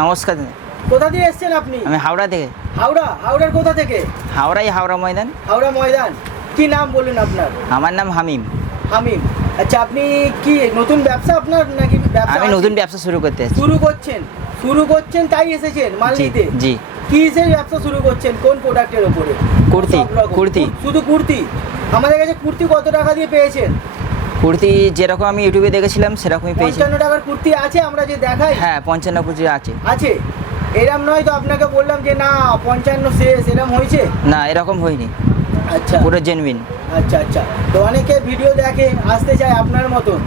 নমস্কার কোথা দিয়ে এসেছেন আপনি? আমি হাওড়া থেকে। হাওড়া? হাওড়ার কোথা থেকে? হাওড়াই হাওড়া ময়দান। হাওড়া ময়দান। কি নাম বললেন আপনার? আমার নাম হামিম। হামিম। আচ্ছা আপনি কি নতুন ব্যবসা আপনার নাকি ব্যবসা আমি নতুন ব্যবসা শুরু করতে শুরু করছেন। শুরু করছেন তাই এসেছেন মাল জি, নিতে? জি। কি হিসেবে ব্যবসা শুরু করছেন? কোন প্রোডাক্টের ওপরে কুর্তি, কুর্তি। শুধু কুর্তি? আমাদের কাছে কুর্তি কত টাকা দিয়ে পেয়েছেন? কুর্তি যেরকম আমি ইউটিউবে দেখেছিলাম সেরকমই পেয়েছি। পঞ্চান্ন টাকার কুর্তি আছে আমরা যে দেখাই? হ্যাঁ পঞ্চান্ন কুচি আছে। আছে? এরম নয় তো আপনাকে বললাম যে না পঞ্চান্ন শেষ। এরম হয়েছে? না এরকম হয়নি। আচ্ছা। পুরো জেনুইন আচ্ছা আচ্ছা। তো অনেকে ভিডিও দেখে আসতে চায় আপনার মতন।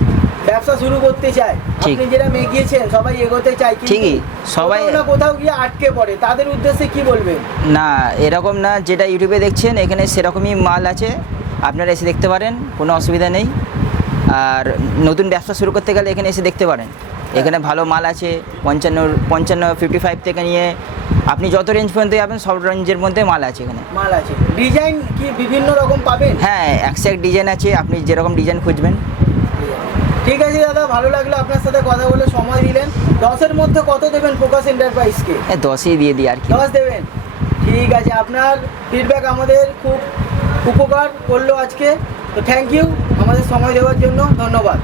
ব্যবসা শুরু করতে চায়। আপনি যেটা এগিয়েছেন সবাই এগোতে চায় ঠিকই, সবাই- না কোথাও গিয়ে আটকে পড়ে। তাদের উদ্দেশ্যে কি বলবেন? না এরকম না যেটা ইউটিউবে দেখছেন এখানে সেরকমই মাল আছে। আপনারা এসে দেখতে পারেন কোনো অসুবিধা নেই। আর নতুন ব্যবসা শুরু করতে গেলে এখানে এসে দেখতে পারেন। এখানে ভালো মাল আছে পঞ্চান্ন পঞ্চান্ন ফিফটি ফাইভ থেকে নিয়ে আপনি যত রেঞ্জ পর্যন্ত যাবেন সব রেঞ্জের মধ্যে মাল আছে এখানে। মাল আছে। ডিজাইন কি বিভিন্ন রকম পাবেন? হ্যাঁ একশো এক ডিজাইন আছে আপনি যেরকম ডিজাইন খুঁজবেন। ঠিক আছে দাদা ভালো লাগল আপনার সাথে কথা বলে সময় দিলেন। দশের মধ্যে কত দেবেন ফোকাস এন্টারপ্রাইজকে হ্যাঁ দশই দিয়ে দিই আর কি। দশ দেবেন। ঠিক আছে আপনার ফিডব্যাক আমাদের খুব উপকার করল আজকে। তো থ্যাংক ইউ আমাদের সময় দেওয়ার জন্য ধন্যবাদ।